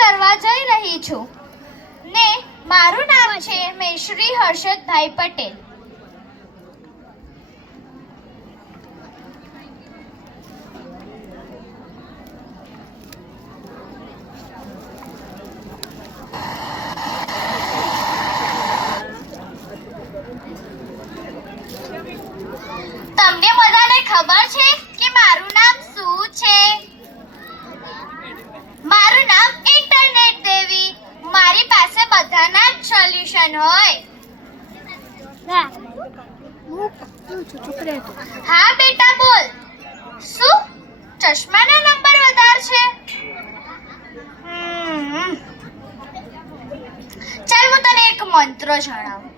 કરવા જઈ રહી છું ને મારું નામ છે મેશ્રી હર્ષદભાઈ પટેલ. તમને બધાને ખબર છે કે મારું નામ શું છે? મારું નામ ઇન્ટરનેટ દેવી. મારી પાસે બધાના જ સોલ્યુશન હોય. હા બેટા બોલ. શું ચશ્માના નંબર વધારે છે? ચાલ હું તને એક મંત્ર જણાવું.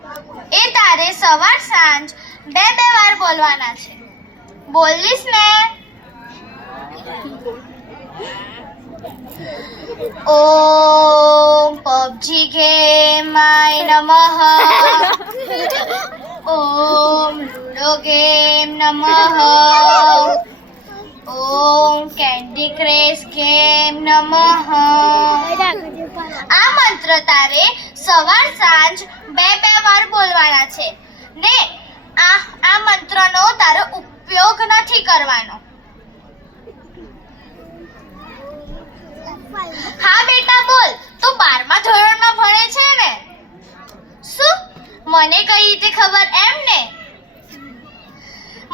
એ તારે સવાર સાંજ બે વાર બોલવાના છે. બોલીશ ને? ઓમ પબજી ગેમાય નમઃ. ઓમ લૂડો ગેમ નમઃ. ઓમ કેન્ડી ક્રશ ગેમ નમઃ. આ મંત્ર તારે સવાર સાંજ બે વાર બોલવાના છે ને આ મંત્રનો તારો ઉપયોગ નથી કરવાનો. હા બેટા બોલ. તું 12મા ધોરણમાં ભણે છે ને? શું મને કઈ રીતે ખબર એમ ને?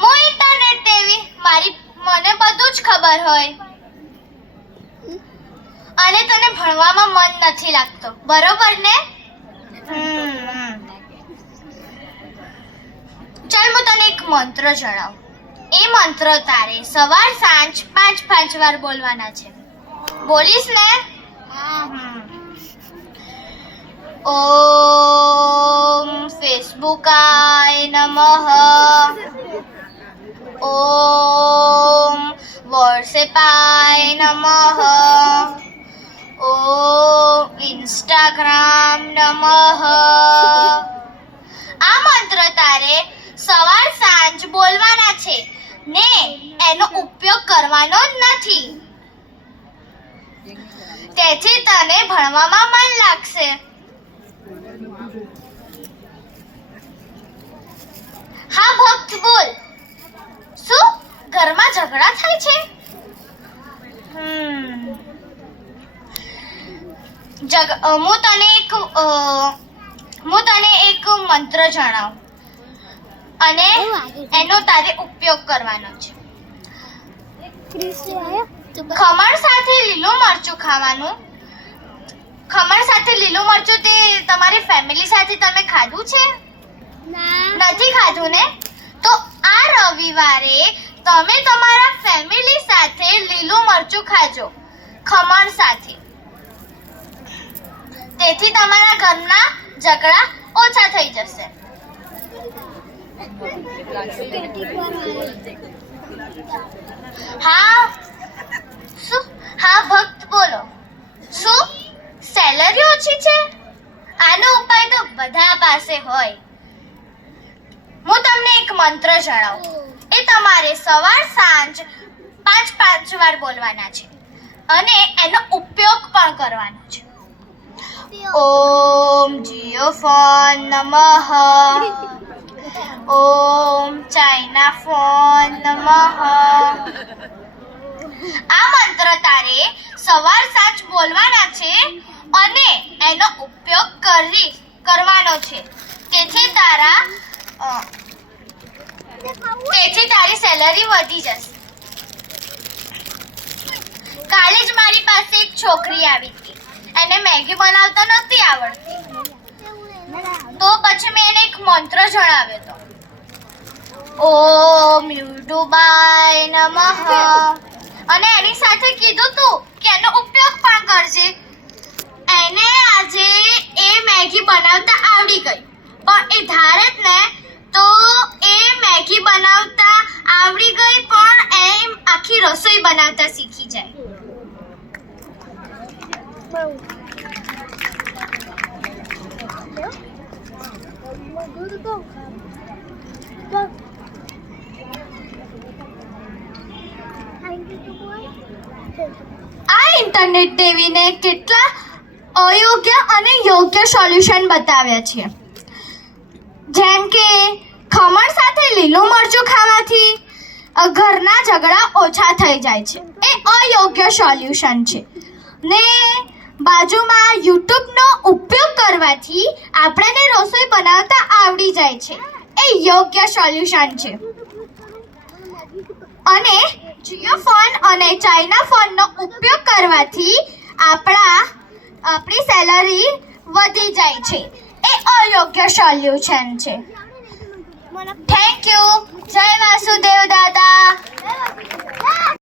હું ઇન્ટરનેટ દેવી. મને બધું જ ખબર હોય. અને તને ભણવામાં મન નથી લાગતો, બરોબર ને? ચાલ હું તને એક મંત્ર જણાવું. એ મંત્ર તારે સવાર સાંજ 5 વાર બોલવાના છે. બોલીશ ને? ઓમ ફેસબુકાય નમઃ. ઓમ વોટ્સએપાય નમઃ. ઓમ ઇન્સ્ટાગ્રામ નમઃ. આ મંત્ર તારે સવાર સાંજ બોલવાના છે ને એનો ઉપયોગ કરવાનો નથી. તેથી તને ભણવામાં મન લાગશે. હા ભક્ત બોલ. શું ઘરમાં ઝઘડા થાય છે? હું તને એક મંત્ર જણાવું અને એનો તારે ઉપયોગ કરવાનો છે. ખમણ સાથે લીલું મરચું ખાવાનું. ખમણ સાથે લીલું મરચું તે તમારી ફેમિલી સાથે તમે ખાધું છે? નથી ખાધું ને? તો આ રવિવારે તમે તમારા ફેમિલી સાથે લીલું મરચું ખાજો ખમણ સાથે. તેથી તમારા ઘરના ઝઘડા ઓછા થઈ જશે. હા ભક્ત બોલો. શું સેલરી ઓછી છે? આનો ઉપાય તો બધા પાસે હોય. હું તમને એક મંત્ર જણાવું. એ તમારે સવાર સાંજ 5 વાર બોલવાના છે અને એનો ઉપયોગ પણ કરવાનો છે. ઓમ જીઓ ફોન નમઃ. ઓમ ચાઇના ફોન નમઃ. આ મંત્ર તારે સવાર સાંજ બોલવાના છે અને એનો ઉપયોગ કરવાનો છે. તેથી તારી સેલરી વધી જશે. કાલે જ મારી પાસે એક છોકરી આવી હતી. એને મેગી બનાવતા નહોતી આવડતી. તો પછી મેં એને એક મંત્ર જણાવ્યો હતો. ઓમ યુટ્યુબાય નમઃ. અને એની સાથે કીધું તું કે એનો ઉપયોગ પણ કરજે. એને આજે એ મેગી બનાવતા આવડી ગઈ. પણ એ ધારે જ ને તો એ મેગી બનાવતા આવડી ગઈ પણ એ આખી રસોઈ બનાવતા શીખી જાય. આ ઇન્ટરનેટ દેવીને કેટલા અયોગ્ય અને યોગ્ય સોલ્યુશન બતાવ્યા છે. જેમ કે ખમણ સાથે લીલું મરચું ખાવાથી ઘરના ઝઘડા ઓછા થઈ જાય છે, એ અયોગ્ય સોલ્યુશન છે. ને બાજુમાં યુટ્યુબનો ઉપયોગ કરવાથી આપણને રસોઈ બનાવતા આવડી જાય છે, એ યોગ્ય સોલ્યુશન છે. અને જીઓ ફોન અને ચાઇના ફોનનો ઉપયોગ કરવાથી આપણી સેલરી વધી જાય છે, એ અયોગ્ય સોલ્યુશન છે. Thank you. જય વાસુદેવ દાદા.